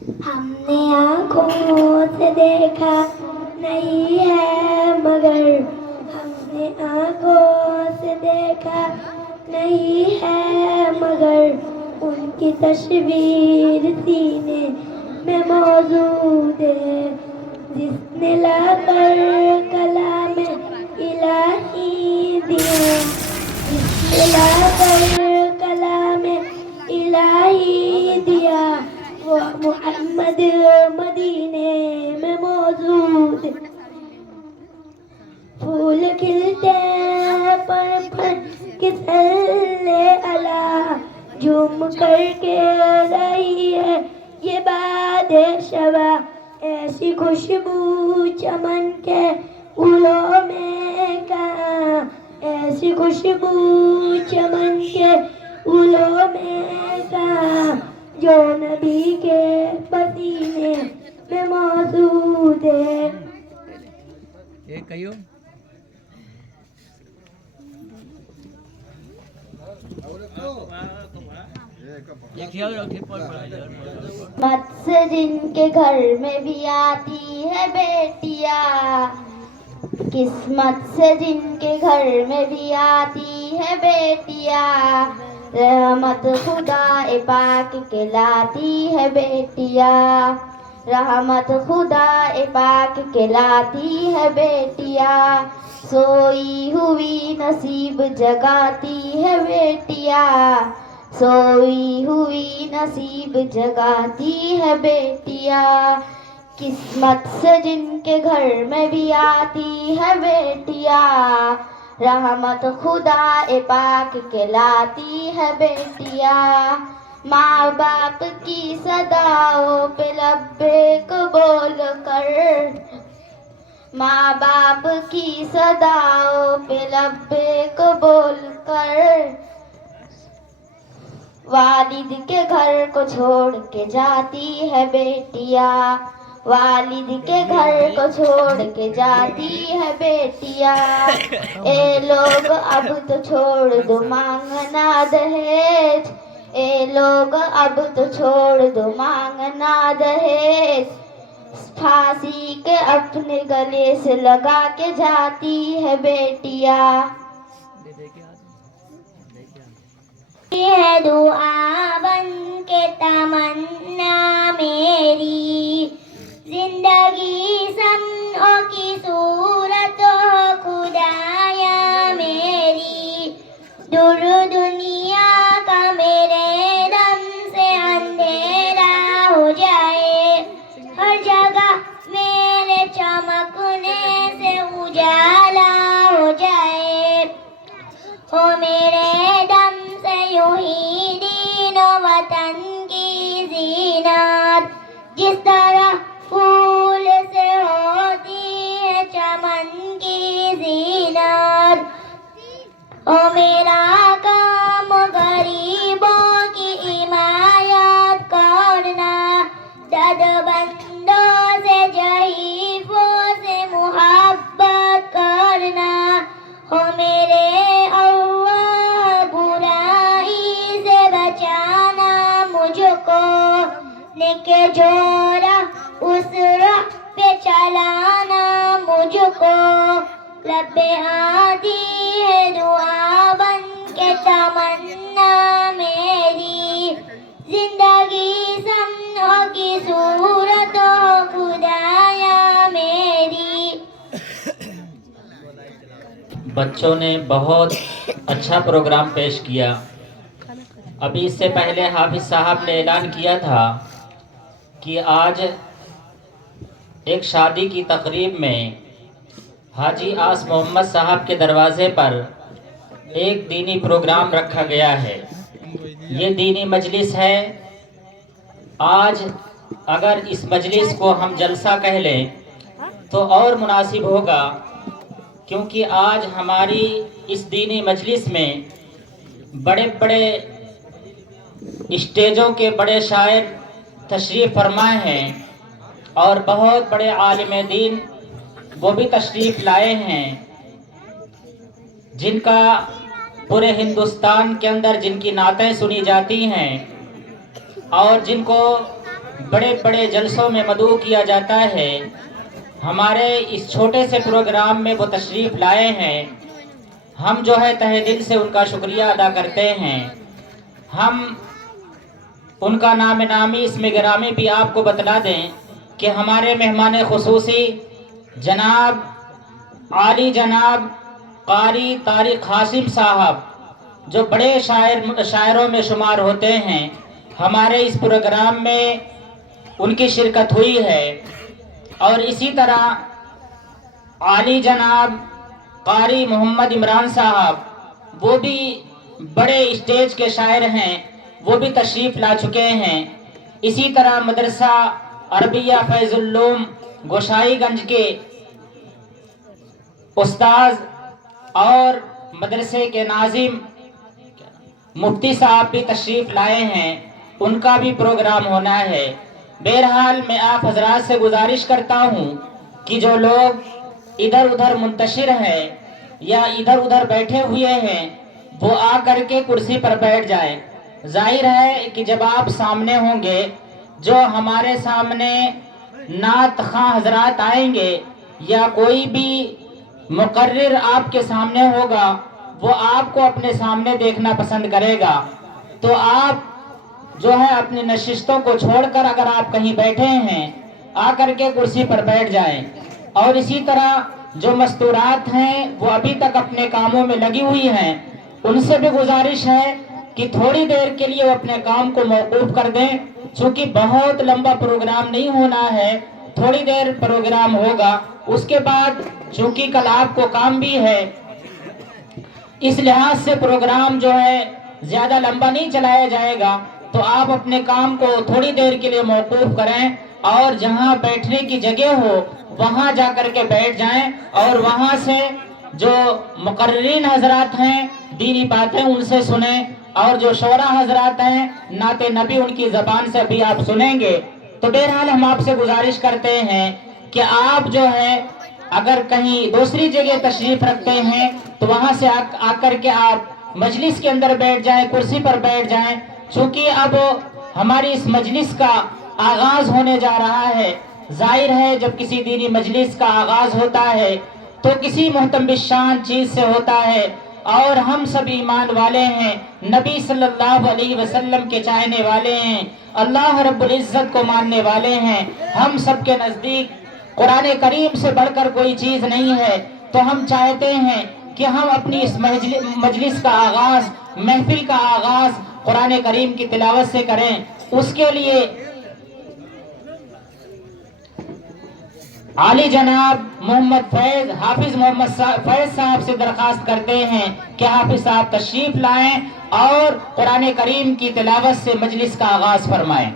ہم نے آنکھوں سے دیکھا نہیں ہے مگر ہم نے آنکھوں سے دیکھا نہیں ہے مگر ان کی تصویر سینے میں موجود ہے. جس نے لا کر کلام الہی دیا, جس نے لا کر کلام الہی دیا, وہ محمد مدینے میں موجود. پھول کھلتے ہیں پر پر کسلے علا, جھوم کر کے رہی ہے یہ باد شبا. ایسی خوشبو چمن کے پھولوں میں کہاں, ایسی خوشبو چمن کے پھولوں میں کہاں, جو نبی کے پسینے میں موجود ہے. مت سے جن کے گھر میں بھی آتی ہے بیٹیاں, قسمت سے جن کے گھر میں بھی آتی ہے بیٹیاں, رحمت خدا پاک کے لاتی ہے بیٹیاں, رحمت خدا پاک کے لاتی ہے بیٹیاں. سوئی ہوئی نصیب جگاتی ہے بیٹیاں, سوئی ہوئی نصیب جگاتی ہے بیٹیاں. قسمت سے جن کے گھر میں بھی آتی ہے بیٹیاں, رحمت خدا پاک کے لاتی ہے بیٹیاں. ماں باپ کی صداؤں پہ لبیک بول کر, ماں باپ کی صداؤں پہ لبیک بول کر, والد کے گھر کو چھوڑ کے جاتی ہے بیٹیاں, والد کے گھر کو چھوڑ کے جاتی ہے بیٹیاں. اے لوگ اب تو چھوڑ دو مانگنا دہیج, اے لوگ اب تو چھوڑ دو مانگنا دہیج. پھانسی کے اپنے گلے سے لگا کے جاتی ہے بیٹیاں. ہے دعا بن کے تمنا میری, زندگی سمعوں کی صورت ہو خدایا میری. دور دنیا کا میرے دم سے اندھیرا ہو جائے, ہر جگہ میرے چمکنے سے اجالا ہو جائے. ہو میرے دم سے یوں ہی دین و وطن کی زینت, جس طرح پھول سے ہوتی ہے چمن کی زینت. او میرا کام غریبوں کی حمایت کرنا, درد بندوں سے ضعیفوں سے محبت کرنا. ہو میرے اللہ برائی سے بچانا مجھ کو, نیک جو راہ اس راہ پہ چلانا مجھ کو. لب آتی ہے دعا بن کے تمنا میری, زندگی سمعوں کی صورت ہو خدایا میری. بچوں نے بہت اچھا پروگرام پیش کیا. ابھی اس سے پہلے حافظ صاحب نے اعلان کیا تھا کہ آج ایک شادی کی تقریب میں حاجی آس محمد صاحب کے دروازے پر ایک دینی پروگرام رکھا گیا ہے. یہ دینی مجلس ہے. آج اگر اس مجلس کو ہم جلسہ کہہ لیں تو اور مناسب ہوگا, کیونکہ آج ہماری اس دینی مجلس میں بڑے بڑے اسٹیجوں کے بڑے شاعر تشریف فرمائے ہیں اور بہت بڑے عالم دین وہ بھی تشریف لائے ہیں, جن کا پورے ہندوستان کے اندر جن کی نعتیں سنی جاتی ہیں اور جن کو बड़े बड़े जलसों में मदऊ किया जाता है, हमारे इस छोटे से प्रोग्राम में वो तशरीफ़ लाए हैं। हम जो है तहे दिल से उनका शुक्रिया अदा करते हैं। हम उनका नाम नामी इसमें गिरामी भी आपको बतला दें कि हमारे मेहमान खुसूसी जनाब आली जनाब कारी तारिक हाशिम साहब, जो बड़े शायरों में शुमार होते हैं, हमारे इस प्रोग्राम में उनकी शिरकत हुई है। और इसी तरह आली जनाब कारी मोहम्मद इमरान साहब, वो भी बड़े स्टेज के शायर हैं, वो भी तशरीफ़ ला चुके हैं। इसी तरह मदरसा अरबिया फैज़ुल्लूम गोशाईगंज के उस्ताद और मदरसे के नाजिम मुफ्ती साहब भी तशरीफ़ लाए हैं, उनका भी प्रोग्राम होना है। बहरहाल मैं आप हजरात से गुजारिश करता हूँ कि जो लोग इधर उधर मुंतशिर हैं या इधर उधर बैठे हुए हैं, वो आ करके कुर्सी पर बैठ जाएं। जाहिर है कि जब आप सामने होंगे, जो हमारे सामने नात खां हजरात आएंगे या कोई भी मुकर्रिर आपके सामने होगा, वो आपको अपने सामने देखना पसंद करेगा। तो आप जो है अपनी नशिस्तों को छोड़कर अगर आप कहीं बैठे हैं, आकर के कुर्सी पर बैठ जाएं। और इसी तरह जो मस्तूरात हैं वो अभी तक अपने कामों में लगी हुई हैं, उनसे भी गुजारिश है कि थोड़ी देर के लिए वो अपने काम को मौकूफ कर दें, चूँकि बहुत लंबा प्रोग्राम नहीं होना है, थोड़ी देर प्रोग्राम होगा। उसके बाद चूँकि कल आपको काम भी है, इस लिहाज से प्रोग्राम जो है ज़्यादा लंबा नहीं चलाया जाएगा। तो आप अपने काम को थोड़ी देर के लिए मौकूफ करें और जहां बैठने की जगह हो वहां जाकर के बैठ जाएं और वहां से जो मुकर्रिरीन हजरात हैं दीनी बातें उनसे सुने, और जो शोरा हजरात हैं नाते नबी उनकी ज़बान से भी आप सुनेंगे। तो बहरहाल हम आपसे गुजारिश करते हैं कि आप जो है अगर कहीं दूसरी जगह तशरीफ़ रखते हैं तो वहां से आकर के आप मजलिस के अंदर बैठ जाएं, कुर्सी पर बैठ जाएं। चूँकि अब हमारी इस मजलिस का आगाज होने जा रहा है। जाहिर है जब किसी दीनी मजलिस का आगाज होता है तो किसी मुहतरम बिशान चीज से होता है, और हम सब ईमान वाले हैं, नबी सल्लल्लाहु अलैहि वसल्लम के चाहने वाले हैं, अल्लाह रब्बुल इज्जत को मानने वाले हैं। हम सब के नजदीक कुरान करीम से बढ़कर कोई चीज नहीं है। तो हम चाहते हैं कि हम अपनी इस मजलिस का आगाज, महफिल का आगाज कुरान करीम की तिलावत से करें। उसके लिए आली जनाब मोहम्मद फैज हाफिज मोहम्मद फैज साहब से दरखास्त करते हैं कि हाफिज साहब तशरीफ लाएं और कुरान करीम की तिलावत से मजलिस का आगाज फरमाएं।